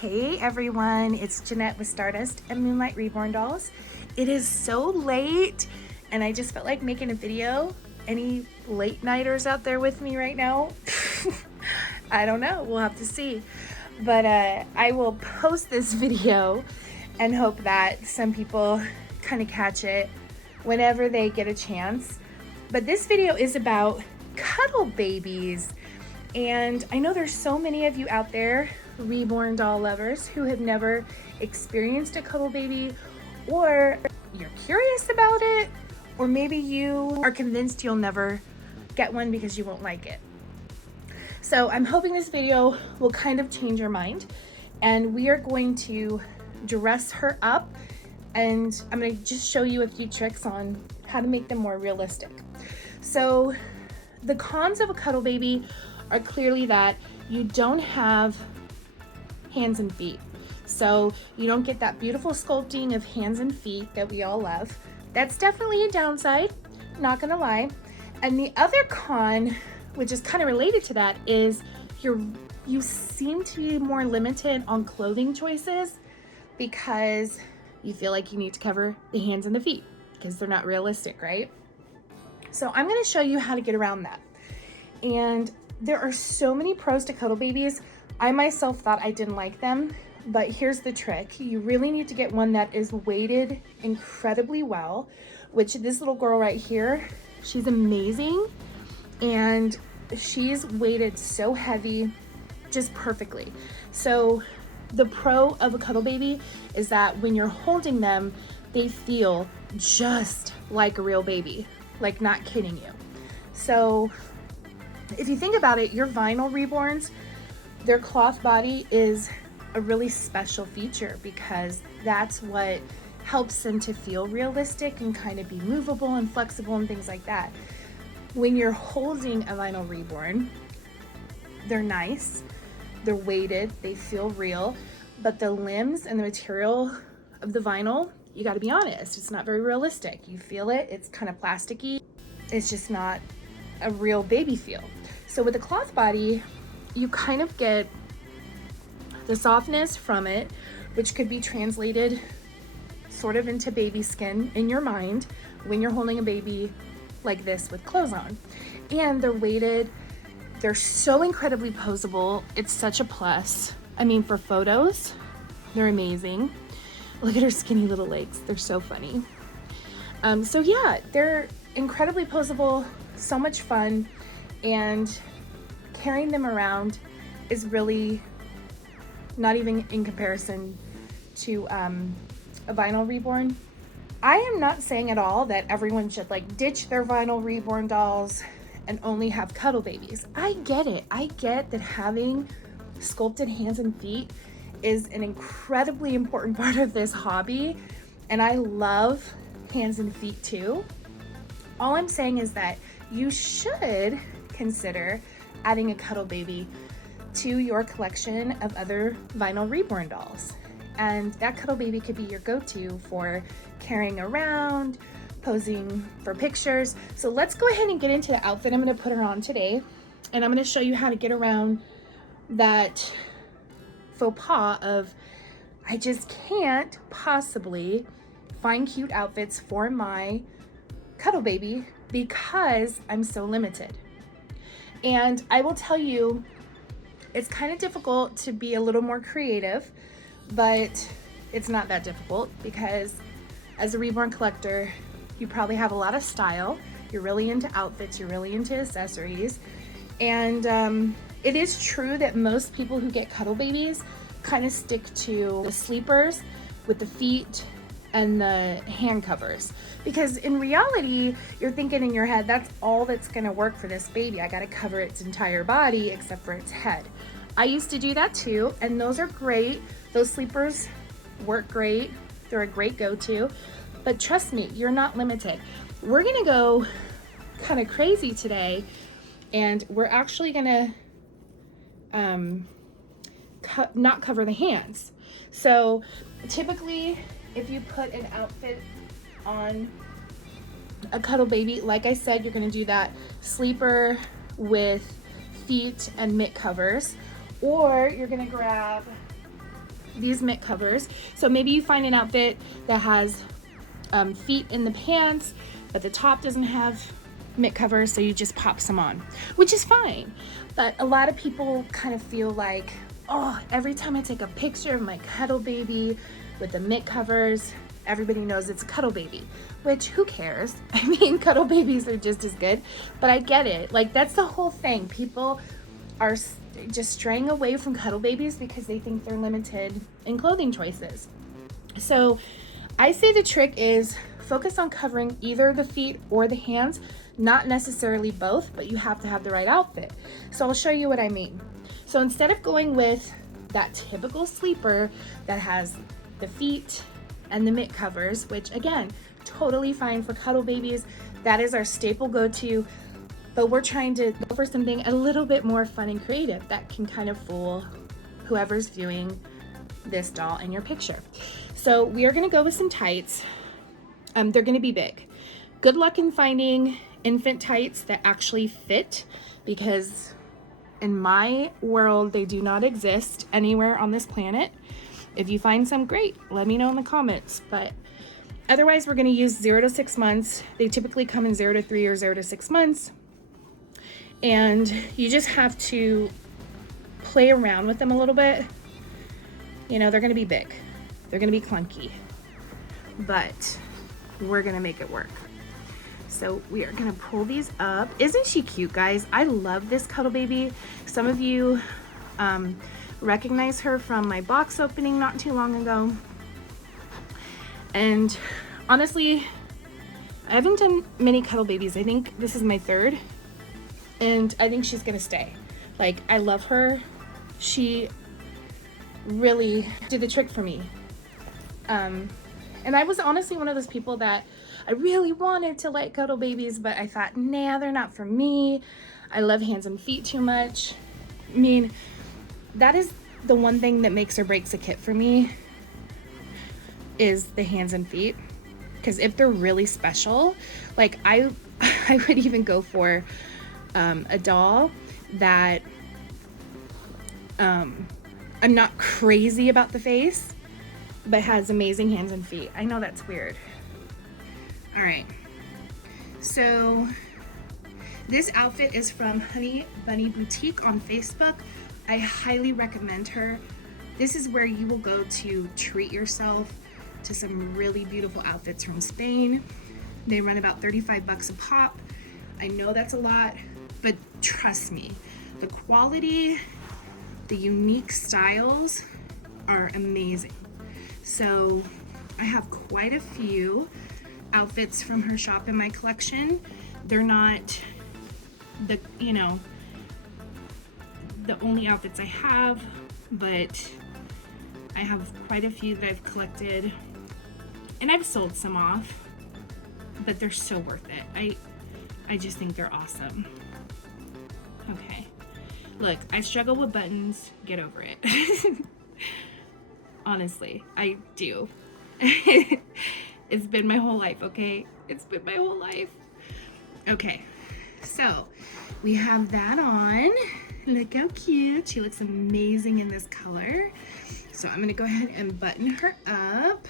Hey everyone, it's Jeanette with Stardust and Moonlight Reborn Dolls. It is so late and I just felt like making a video. Any late nighters out there with me right now? I don't know, we'll have to see. But I will post this video and hope that some people kind of catch it whenever they get a chance. But this video is about cuddle babies. And I know there's so many of you out there, reborn doll lovers, who have never experienced a cuddle baby, or you're curious about it, or maybe you are convinced you'll never get one because you won't like it. So I'm hoping this video will kind of change your mind, and we are going to dress her up, and I'm going to just show you a few tricks on how to make them more realistic. So the cons of a cuddle baby are clearly that you don't have hands and feet. So you don't get that beautiful sculpting of hands and feet that we all love. That's definitely a downside, not gonna lie. And the other con, which is kind of related to that, is you seem to be more limited on clothing choices because you feel like you need to cover the hands and the feet because they're not realistic, right? So I'm gonna show you how to get around that. And there are so many pros to cuddle babies. I myself thought I didn't like them, but here's the trick. You really need to get one that is weighted incredibly well, which this little girl right here, she's amazing. And she's weighted so heavy, just perfectly. So the pro of a cuddle baby is that when you're holding them, they feel just like a real baby, like not kidding you. So if you think about it, your vinyl reborns, their cloth body is a really special feature because that's what helps them to feel realistic and kind of be movable and flexible and things like that. When you're holding a vinyl reborn, they're nice, they're weighted, they feel real, but the limbs and the material of the vinyl, you got to be honest, it's not very realistic. You feel it, it's kind of plasticky, it's just not a real baby feel. So with the cloth body, you kind of get the softness from it, which could be translated sort of into baby skin in your mind when you're holding a baby like this with clothes on. And they're weighted, they're so incredibly posable. It's such a plus. I mean, for photos, they're amazing. Look at her skinny little legs, they're so funny. So yeah, they're incredibly posable, so much fun, and carrying them around is really not even in comparison to a vinyl reborn. I am not saying at all that everyone should like ditch their vinyl reborn dolls and only have cuddle babies. I get it. I get that having sculpted hands and feet is an incredibly important part of this hobby, and I love hands and feet too. All I'm saying is that you should consider adding a cuddle baby to your collection of other vinyl reborn dolls. And that cuddle baby could be your go-to for carrying around, posing for pictures. So let's go ahead and get into the outfit I'm gonna put her on today. And I'm gonna show you how to get around that faux pas of, I just can't possibly find cute outfits for my cuddle baby because I'm so limited. And I will tell you, it's kind of difficult to be a little more creative, but it's not that difficult because as a reborn collector, you probably have a lot of style. You're really into outfits, you're really into accessories. And it is true that most people who get cuddle babies kind of stick to the sleepers with the feet and the hand covers, because in reality you're thinking in your head, that's all that's going to work for this baby. I got to cover its entire body except for its head. I used to do that too, and those are great. Those sleepers work great, they're a great go-to, but trust me, you're not limited. We're gonna go kind of crazy today, and we're actually gonna not cover the hands. So typically if you put an outfit on a cuddle baby, like I said, you're gonna do that sleeper with feet and mitt covers, or you're gonna grab these mitt covers. So maybe you find an outfit that has feet in the pants, but the top doesn't have mitt covers, so you just pop some on, which is fine. But a lot of people kind of feel like, oh, every time I take a picture of my cuddle baby with the mitt covers, everybody knows it's a cuddle baby, which who cares? I mean, cuddle babies are just as good, but I get it. Like, that's the whole thing. People are just straying away from cuddle babies because they think they're limited in clothing choices. So I say the trick is focus on covering either the feet or the hands, not necessarily both, but you have to have the right outfit. So I'll show you what I mean. So instead of going with that typical sleeper that has the feet and the mitt covers, which again, totally fine for cuddle babies, that is our staple go-to, but we're trying to go for something a little bit more fun and creative that can kind of fool whoever's viewing this doll in your picture. So we are gonna go with some tights. They're gonna be big. Good luck in finding infant tights that actually fit, because in my world, they do not exist anywhere on this planet. If you find some, great, let me know in the comments. But otherwise, we're gonna use 0 to 6 months. They typically come in 0 to 3 or 0 to 6 months. And you just have to play around with them a little bit. You know, they're gonna be big. They're gonna be clunky, but we're gonna make it work. So we are gonna pull these up. Isn't she cute, guys? I love this cuddle baby. Some of you recognize her from my box opening not too long ago. And honestly, I haven't done many cuddle babies. I think this is my third, and I think she's gonna stay. Like, I love her. She really did the trick for me. And I was honestly one of those people that I really wanted to like cuddle babies, but I thought, nah, they're not for me. I love hands and feet too much. I mean, that is the one thing that makes or breaks a kit for me, is the hands and feet. Because if they're really special, like I would even go for a doll that I'm not crazy about the face, but has amazing hands and feet. I know that's weird. All right, so this outfit is from Honey Bunny Boutique on Facebook. I highly recommend her. This is where you will go to treat yourself to some really beautiful outfits from Spain. They run about 35 bucks a pop. I know that's a lot, but trust me, the quality, the unique styles are amazing. So I have quite a few outfits from her shop in my collection. They're not the, you know, the only outfits I have, but I have quite a few that I've collected, and I've sold some off, but they're so worth it. I just think they're awesome. Okay, look, I struggle with buttons, get over it. Honestly, I do. It's been my whole life, okay? It's been my whole life. Okay, so we have that on. Look how cute. She looks amazing in this color. So I'm gonna go ahead and button her up.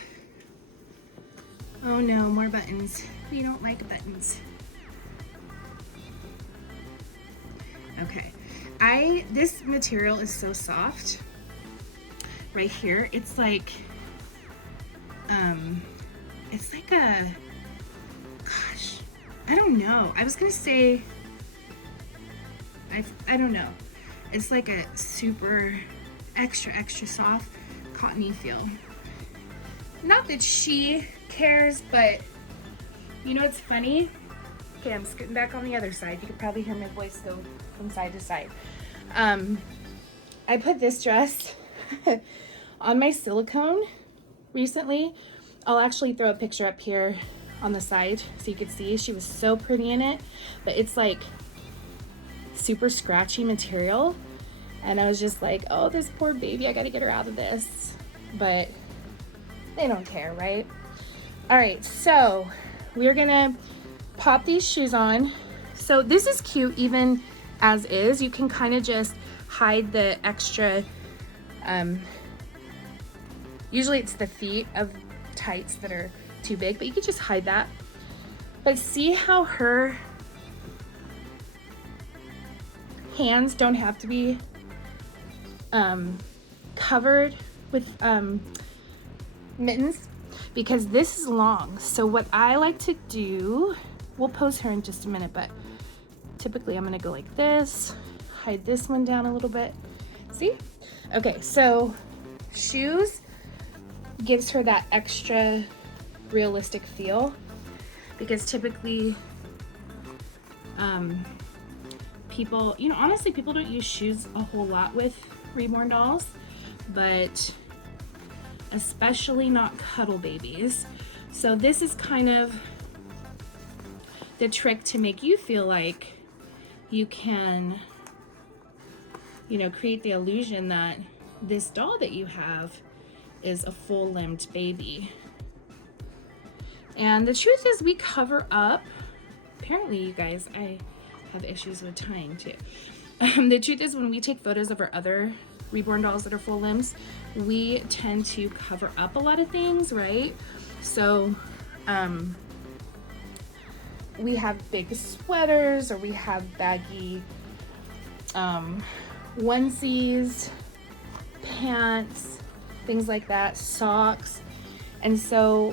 Oh no, more buttons. We don't like buttons. Okay, this material is so soft. Right here, it's like a, gosh, I don't know. I was gonna say, I don't know. It's like a super extra soft cottony feel. Not that she cares, but you know what's funny? Okay, I'm scooting back on the other side. You can probably hear my voice go from side to side. I put this dress on my silicone recently. I'll actually throw a picture up here on the side so you can see. She was so pretty in it, but it's like super scratchy material, and I was just like, oh, this poor baby, I gotta get her out of this. But they don't care, right? All right, so we're gonna pop these shoes on. So this is cute even as is. You can kind of just hide the extra Usually it's the feet of tights that are too big, but you could just hide that. But see how her hands don't have to be covered with mittens, because this is long. So what I like to do, we'll pose her in just a minute, but typically I'm gonna go like this, hide this one down a little bit. See? Okay, so shoes gives her that extra realistic feel, because typically people, you know, honestly, people don't use shoes a whole lot with Reborn dolls, but especially not cuddle babies. So this is kind of the trick to make you feel like you can, you know, create the illusion that this doll that you have is a full-limbed baby. And the truth is, we cover up, apparently you guys, I have issues with tying too. The truth is, when we take photos of our other Reborn dolls that are full limbs, we tend to cover up a lot of things, right? So we have big sweaters, or we have baggy onesies, pants, things like that, socks. And so,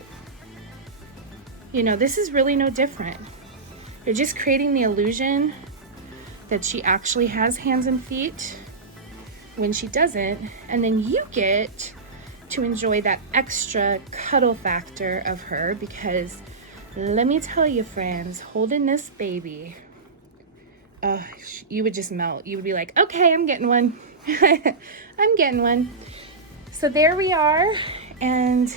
you know, this is really no different. You're just creating the illusion that she actually has hands and feet when she doesn't, and then you get to enjoy that extra cuddle factor of her, because let me tell you, friends, holding this baby, you would just melt. You would be like, okay, I'm getting one. I'm getting one. So there we are, and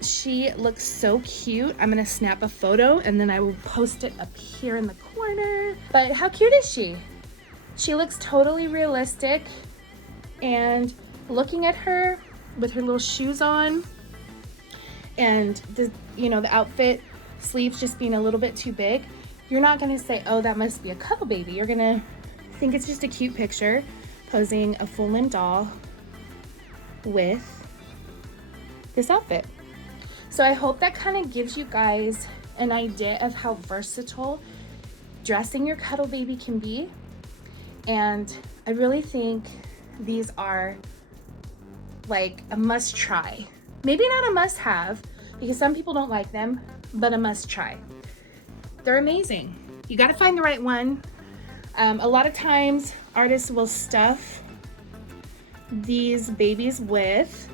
she looks so cute. I'm gonna snap a photo and then I will post it up here in the corner. But how cute is she? She looks totally realistic, and looking at her with her little shoes on and the, you know, the outfit sleeves just being a little bit too big, you're not gonna say, oh, that must be a cuddle baby. You're gonna think it's just a cute picture posing a full limb doll with this outfit. So I hope that kind of gives you guys an idea of how versatile dressing your cuddle baby can be. And I really think these are like a must try. Maybe not a must have, because some people don't like them, but a must try. They're amazing. You got to find the right one. A lot of times artists will stuff these babies with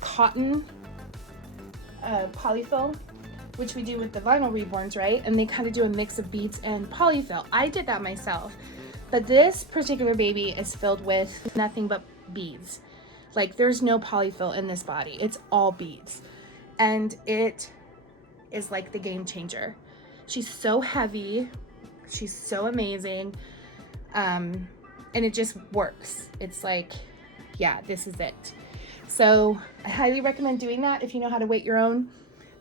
cotton polyfill, which we do with the vinyl Reborns, right? And they kind of do a mix of beads and polyfill. I did that myself, but this particular baby is filled with nothing but beads. Like, there's no polyfill in this body. It's all beads, and it is like the game changer. She's so heavy, she's so amazing, and it just works. It's like, yeah, this is it. So I highly recommend doing that. If you know how to weight your own,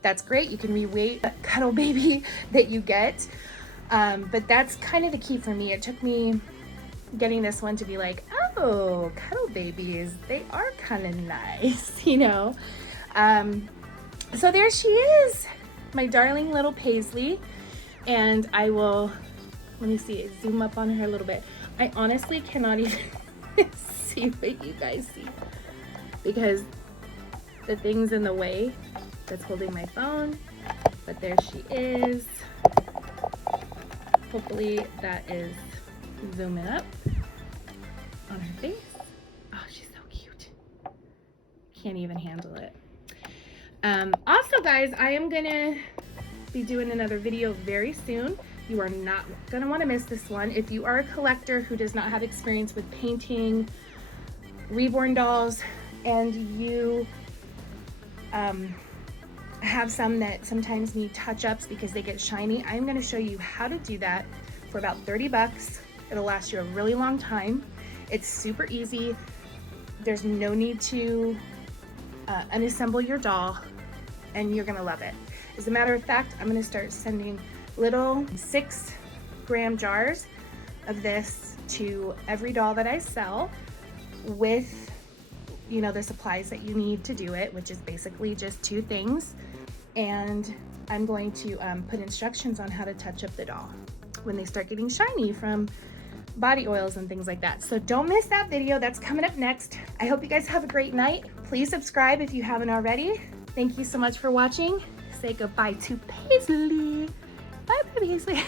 that's great. You can re-weight that cuddle baby that you get. But that's kind of the key for me. It took me getting this one to be like, oh, cuddle babies, they are kind of nice, you know? So there she is, my darling little Paisley. And I will, let me see, zoom up on her a little bit. I honestly cannot even see what you guys see, because the thing's in the way that's holding my phone. But there she is. Hopefully that is zooming up on her face. Oh, she's so cute. Can't even handle it. Also, guys, I am gonna be doing another video very soon. You are not gonna want to miss this one. If you are a collector who does not have experience with painting Reborn dolls, and you have some that sometimes need touch-ups because they get shiny, I'm going to show you how to do that for about 30 bucks. It'll last you a really long time. It's super easy. There's no need to unassemble your doll, and you're going to love it. As a matter of fact, I'm going to start sending little 6-gram jars of this to every doll that I sell. with, you know, the supplies that you need to do it, which is basically just 2 things. And I'm going to put instructions on how to touch up the doll when they start getting shiny from body oils and things like that. So don't miss that video. That's coming up next. I hope you guys have a great night. Please subscribe if you haven't already. Thank you so much for watching. Say goodbye to Paisley. Bye, Paisley.